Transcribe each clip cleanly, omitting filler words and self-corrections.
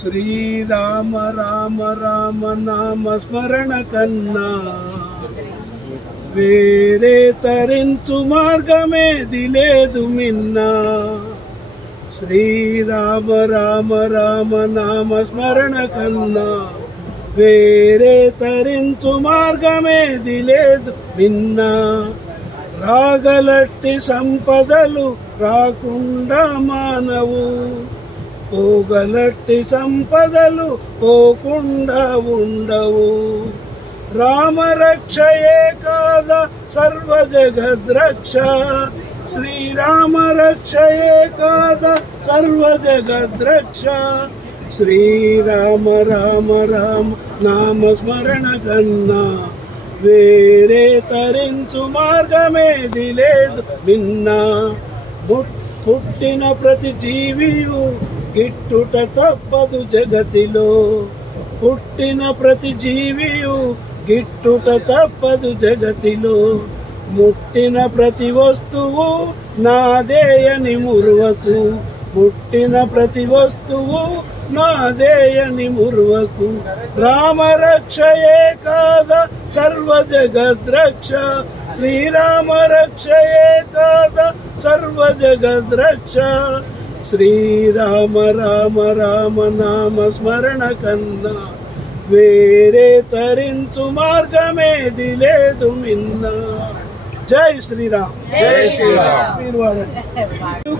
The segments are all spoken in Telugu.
శ్రీరామ రామ రామ నామ స్మరణ కన్నా వేరే తరించు మార్గమేది లేదు మిన్నా. శ్రీరామ రామ రామ నామ స్మరణ కన్నా వేరే తరించు మార్గమేది లేదు మిన్నా. రాగలట్టి సంపదలు రాకుండా మానవు, పోగలట్టి సంపదలు పోకుండా ఉండవు. రామరక్షయే కాద సర్వ జగద్రక్ష, శ్రీరామ రక్షయే కాద సర్వ జగద్రక్ష. శ్రీరామ రామ రామ నామ స్మరణ కన్నా వేరే తరించు మార్గమేది లేదు మిన్నా. పుట్టిన ప్రతి జీవియు గిట్టుట తప్పదు జగతిలో, పుట్టిన ప్రతి జీవియు గిట్టుట తప్పదు జగతిలో. ముట్టిన ప్రతి వస్తువు నాదేయని మురువకు, ముట్టిన ప్రతి వస్తువు నాదేయని మురువకు. రామరక్షయే కాద సర్వ జగద్రక్ష, శ్రీరామ రక్షయే కాద సర్వ జగద్రక్ష. శ్రీరామ రామ రామ నామ స్మరణ కన్నా వేరే తరించు మార్గమేది లేదు మిన్నా. జై శ్రీరామ్. జై శ్రీరామ్. మీరు వాడండి.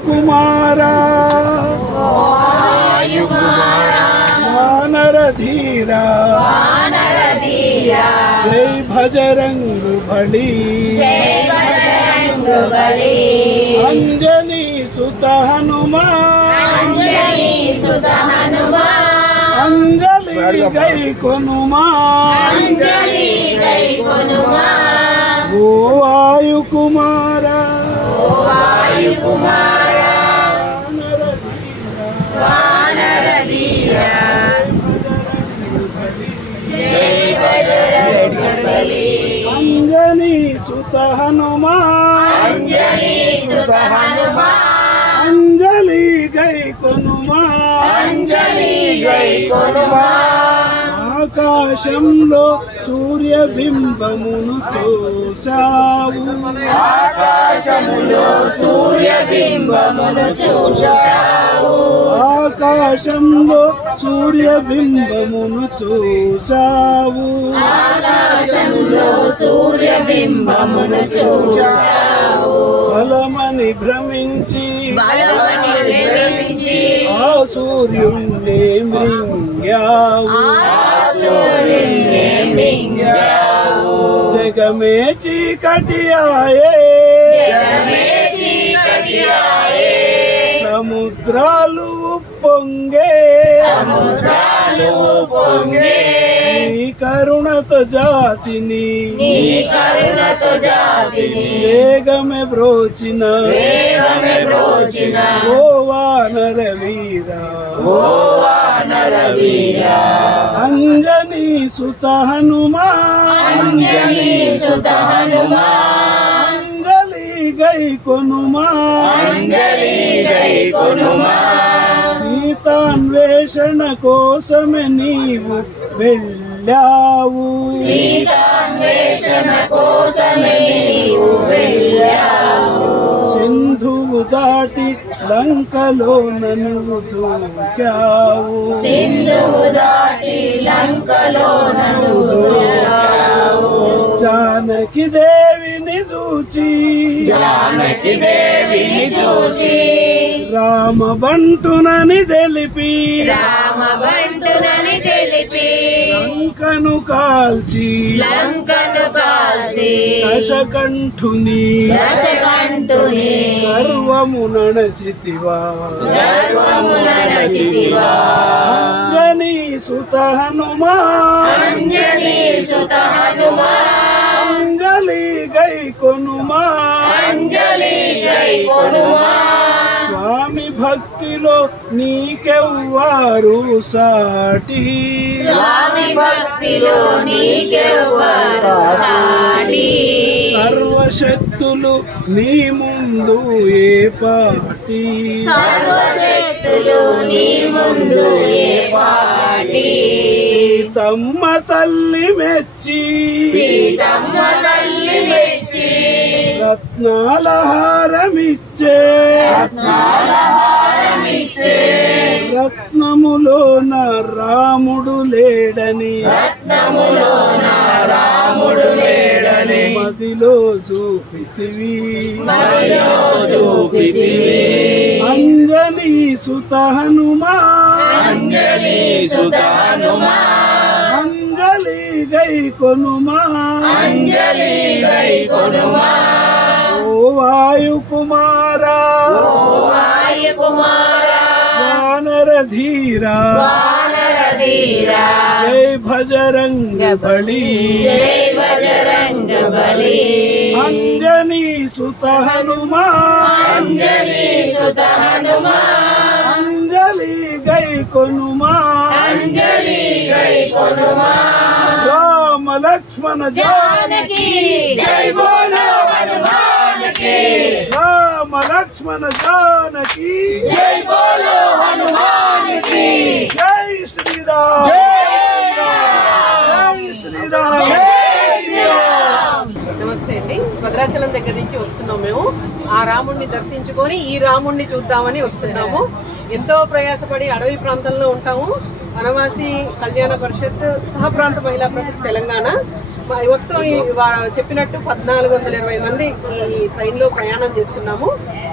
కుమారా వానర ధీరా, జై భజరంగు బలి, అంజనీ సుత హనుమాన్, అంజలి గై కొనుమా, ఓ వాయు కుమారా, అంజనీ సుత హనుమాన్, అంజలి గై కొనుమా. ఆకాశంలో సూర్యబింబమును చూశావు, ఆకాశములో సూర్యబింబమును చూశావు, ఆకాశంలో సూర్యబింబమును చూశావు, ఆకాశంలో సూర్యబింబమును చూశావు. బలమని భ్రమించి ఆ సూర్యుణ్ణి మృంగావు, జగమే చీకటి ఆయే, సముద్రాలు ఉప్పొంగే, నీ కరుణతో జాతిని వేగమే బ్రోచిన, ఓ వానర వీరా, అంజనీ సుత హనుమాన్, అంజలి గై కొనుమా. సీతాన్వేషణ కోసమే నీవు వెళ్ళావు, సింధువు దాటి లంకలో నువ్వు దూకావు, జానకి దేవిని చూచి రామ బంటునని తెలిపి, లంకను కాల్చి దశకంఠుని గర్వము నడచితివా, అంజనీ సుత హనుమాన్, అంజలి గై కొనుమా. స్వామి భక్తిలో నీకెవ్వారు సాటి, సర్వశక్తులు నీ ముందు ఏ పాటి, చేతులు నీ ముందు ఏ పాటి సీతమ్మ తల్లి మెచ్చి సీతమ్మ తల్లి మెచ్చి రత్నాల హారమిచ్చే రత్నాల హారమిచ్చే రత్నములోన రాముడు లేడని రత్నములోన రాముడు లేడని మదిలో చూపితివి మదిలో చూపితివి అంజనీ సుత హనుమా అంజలి సుత హనుమా అంజలి గై కొనుమా అంజలి గై కొనుమా ఓ వాయు కుమారా వాయు కుమారా వానర ధీరా వానర ధీరా జై భజరంగ బలి జై బజరంగ బలి అంజనీ సుత హనుమా అంజలి సుత హనుమా అంజలి గై కొనుమా అంజలి గై కొనుమా రామ లక్ష్మణ జానకి జై బోలో హనుమానికి రామ లక్ష్మణ జానకి జై బోలో హనుమానికి జై శ్రీరామ్ జై శ్రీరామ్ నమస్తే అండి. భద్రాచలం దగ్గర నుంచి వస్తున్నాం మేము. ఆ రాముడిని దర్శించుకొని ఈ రాముడిని చూద్దామని వస్తున్నాము. ఎంతో ప్రయాసపడి అడవి ప్రాంతంలో ఉంటాము. వనవాసి కళ్యాణ పరిషత్ సహప్రాంత మహిళా పరిషత్ తెలంగాణ మొత్తం చెప్పినట్టు 1420 మంది ఈ ట్రైన్ లో ప్రయాణం చేస్తున్నాము.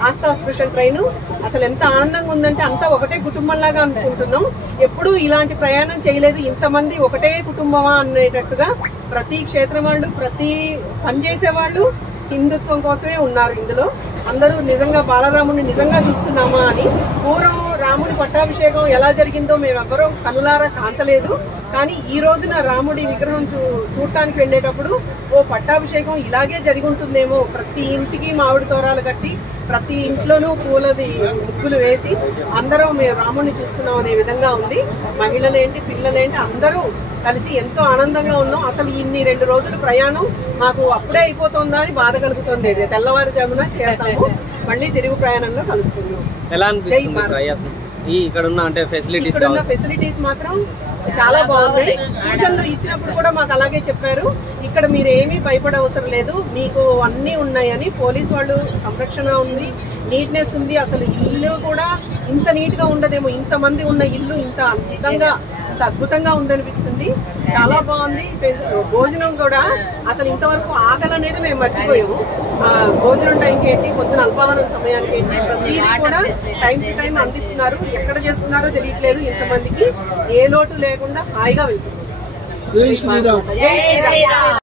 Aastha special train. అసలు ఎంత ఆనందంగా ఉందంటే అంతా ఒకటే కుటుంబంలాగా అనుకుంటున్నాం. ఎప్పుడూ ఇలాంటి ప్రయాణం చేయలేదు. ఇంతమంది ఒకటే కుటుంబమా అనేటట్టుగా ప్రతి క్షేత్రం వాళ్ళు, ప్రతి పనిచేసే వాళ్ళు హిందుత్వం కోసమే ఉన్నారు ఇందులో. అందరూ నిజంగా బాలరాముడిని నిజంగా చూస్తున్నామా అని. పూర్వం రాముడి పట్టాభిషేకం ఎలా జరిగిందో మేమెవ్వరూ కనులారా కాంచలేదు. కానీ ఈ రోజున రాముడి విగ్రహం చూడటానికి వెళ్ళేటప్పుడు ఓ పట్టాభిషేకం ఇలాగే జరిగి ఉంటుందేమో, ప్రతి ఇంటికి మామిడి తోరాలు కట్టి ప్రతి ఇంట్లోనూ పూలది ముగ్గులు వేసి అందరం మేము రాముడిని చూస్తున్నాం అనే విధంగా ఉంది. మహిళలేంటి, పిల్లలేంటి అందరూ కలిసి ఎంతో ఆనందంగా ఉన్నాం. అసలు ఇన్ని 2 రోజుల ప్రయాణం మాకు అప్పుడే అయిపోతుందా అని బాధ కలుగుతుంది. తెల్లవారుజామున చేస్తాము, మళ్ళీ తిరుగు ప్రయాణంలో కలుసుకున్నాం. ఎలా అనిపిస్తుంది ప్రయత్నం? ఇక్కడ ఉన్న ఫెసిలిటీస్ మాత్రం చాలా బాగున్నాయి. సూచనలు ఇచ్చినప్పుడు కూడా మాకు అలాగే చెప్పారు. ఇక్కడ మీరు ఏమీ భయపడే అవసరం లేదు, మీకు అన్నీ ఉన్నాయని. పోలీసు వాళ్ళు సంరక్షణ ఉంది, నీట్నెస్ ఉంది. అసలు ఇల్లు కూడా ఇంత నీట్ గా ఉండదేమో, ఇంతమంది ఉన్న ఇల్లు ఇంత అద్భుతంగా ఉందనిపిస్తుంది. చాలా బాగుంది. భోజనం కూడా అసలు ఇంతవరకు ఆకలి అనేది మేము మర్చిపోయాము. భోజనం టైంకి ఏంటి, పొద్దున అల్పాహారం సమయానికి ఏంటి, ప్రతిదీ కూడా టైం టు టైం అందిస్తున్నారు. ఎక్కడ చేస్తున్నారో తెలియట్లేదు. ఇంతమందికి ఏ లోటు లేకుండా హాయిగా వెళ్తుంది. జై శ్రీరామ్.